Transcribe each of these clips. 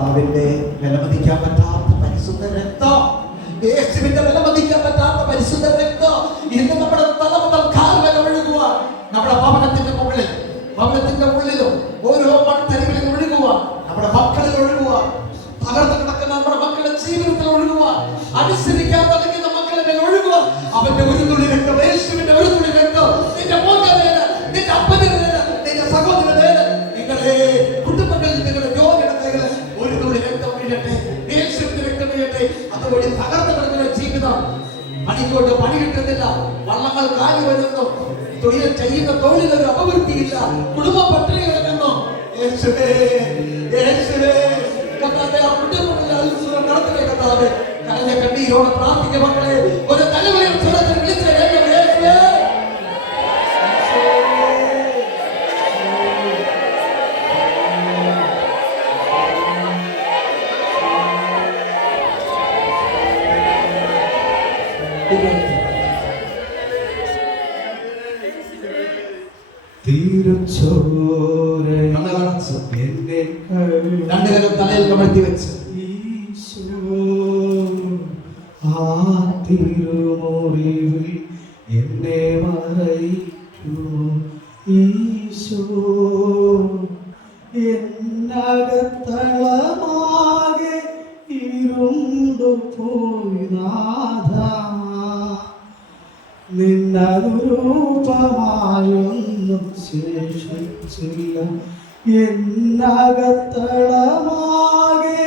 അവന്റെ വിലമതിക്കാൻ പറ്റാത്ത പരിശുദ്ധ രക്തം, യേശുവിന്റെ വിലമതിക്കാൻ പറ്റാത്ത പരിശുദ്ധ രക്തം ഇന്ന് നമ്മുടെ തല മുതൽ കാൽ വരെ ഒഴുകുക. നമ്മുടെ ഭവനത്തിന്റെ ഉള്ളിലും ഓരോ മൺതരികളിലും ഒഴുകുക. നമ്മുടെ മക്കളിൽ ഒഴുകുക. തകർന്നു കിടക്കുന്ന നമ്മുടെ മക്കളുടെ ജീവിതത്തിൽ ഒഴുകുക. അനുസരിക്കാൻ തുടങ്ങുന്ന മക്കളുടെ മേൽ ഒഴുകുക. അവന്റെ ഒരു തുള്ളി രക്തം, യേശുവിന്റെ ഒരു തുള്ളി രക്തം നിന്റെ മോന്റെ മേല്, നിന്റെ അപ്പന്റെ മേല്, നിന്റെ സഹോദരന്റെ മേല്, നിങ്ങളുടെ കുടുംബങ്ങളിൽ, നിങ്ങളുടെ രോഗിയുടെ മേല് ഒരു തുള്ളി രക്തം വീഴട്ടെ. യേശുവിന്റെ രക്തം വീഴട്ടെ. അതുവഴി തകർന്നു കിടക്കുന്ന ജീവിതം, പണിക്കൊണ്ട് പണി കിട്ടുന്നില്ല, വള്ളങ്ങൾ കാലി വരുന്നു, തൊഴിൽ ചെയ്യുന്ന തൊഴിലൊരു അപവൃത്തിയില്ല, കുടുംബം പട്ടിണി കിടക്കുന്നു. യേശുവേ, യേശുവേ, കർത്താവേ, ആ കുടുംബങ്ങളിൽ അത്ഭുതം നടത്തണേ കർത്താവേ. കരഞ്ഞ കണ്ണീരോടെ പ്രാർത്ഥിക്കുന്ന മക്കളെ ഒരു തലമുറയിൽ സ്വരത്തിൽ വിളിച്ച് യേശുവേ, രണ്ടുകരം തലയിൽ കമഴ്ത്തി വെച്ച് തിരുമുറിവിൽ എന്നെ മറയ്ക്കുമോ ഈശോ, എന്നകത്തളമാകെ ഇരുണ്ടു പോയി നാഥ, നിന്നനുരൂപമായൊന്നും ശേഷിച്ചില്ല. എന്നകത്തളമാകെ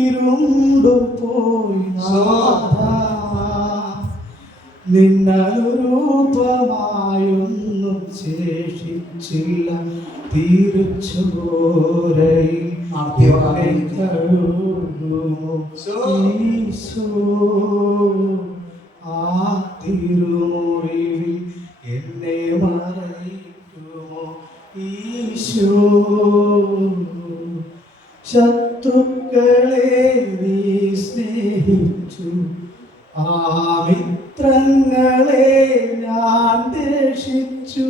ഇരുണ്ടു പോയി നാഥ, നിന്നനുരൂപമായൊന്നും ശേഷിച്ചില്ല. തിരുച്ചോരയിൽ കഴുകുമോ ഈശോ, ആ തിരുമുറിവിൽ എന്നെ മറയ്ക്കുമോ ഈശോ. ശത്രുക്കളെ നീ സ്നേഹിച്ചു, ആ മിത്രങ്ങളെ ഞാൻ ദേഷിച്ചു.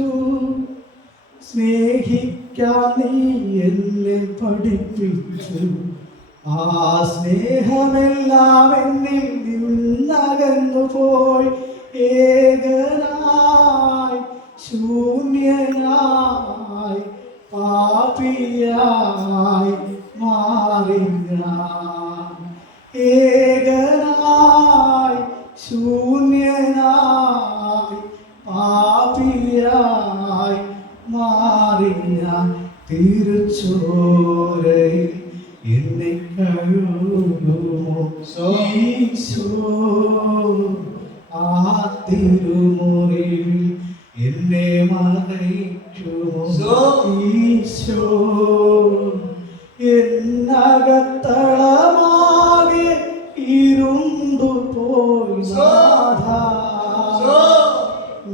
സ്നേഹിക്കാൻ നീ എന്നെ പഠിപ്പിച്ചു, ആ സ്നേഹമെല്ലാം എന്നിൽ നിന്നകന്നു പോയി. ഏകനായി ശൂന്യനായി പാപിയായി മാറി ഞാൻ. ഏകനായി ശൂന്യനായി പാപിയായി മാറി ഞാൻ. തിരുച്ചോരയിൽ എന്നെ കഴുകുമോ ഈശോ, ആ തിരുമുറിവിൽ എന്നെ മറയ്ക്കുമോ ഈശോ. എന്നകത്തളമാകെ ഇരുണ്ടു പോയി നാഥ,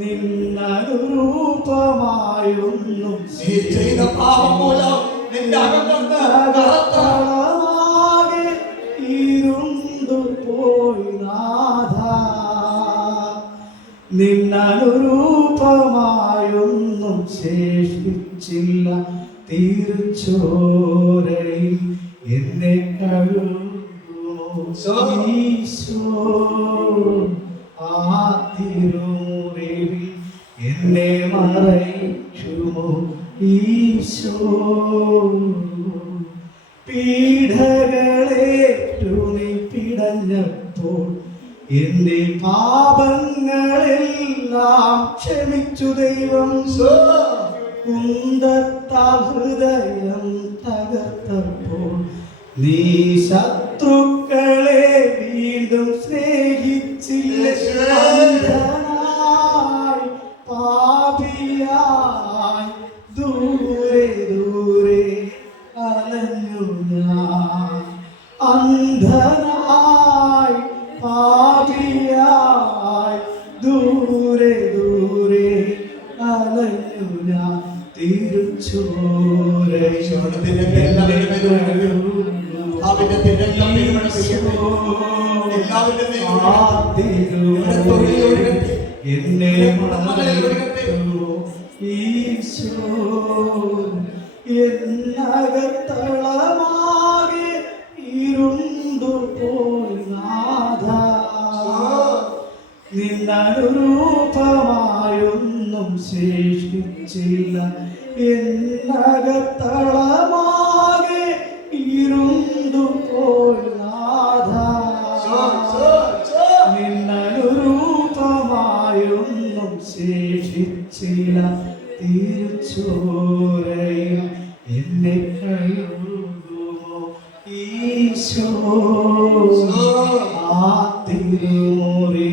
നിന്നനുരൂപമായൊന്നും തളമാകെ ഇരുണ്ടു പോയി നാഥ, നിന്നനുരൂപമായൊന്നും ശേഷിച്ചില്ല. തിരുച്ചോരയിൽ എന്നെ കഴുകുമോ ഈശോ, ആ തിരുമുറിവിൽ എന്നെ മറയ്ക്കുമോ ഈശോ. പീഡകളേറ്റു നീ പിടഞ്ഞപ്പോൾ എന്റെ പാപങ്ങളെല്ലാം ക്ഷമിച്ചു ദൈവം. കുന്തത്താൽ ഹൃദയം തകർത്തപ്പോൾ നീ ശത്രുക്കളെ വീണ്ടും സ്നേഹിച്ചില്ല. അന്ധനായി പാപിയായി ദൂരെ ദൂരെ അലഞ്ഞു ഞാൻ. അന്ധനായി പാപിയായി ദൂരെ ദൂരെ അലഞ്ഞു ഞാൻ. തിരുച്ചോരയിൽ എന്നെ മറയ്ക്കുമോ ഈശോ, എന്നകത്തളമാകെ എന്നകത്തളമാകെ ഇരുണ്ടു പോയി നാഥ നിന്നനുരൂപമായൊന്നും ശേഷിച്ചില്ല തിരുച്ചോരയിൽ എന്നെ കഴുകുമോ ഈശോ ആ തിരുമുറി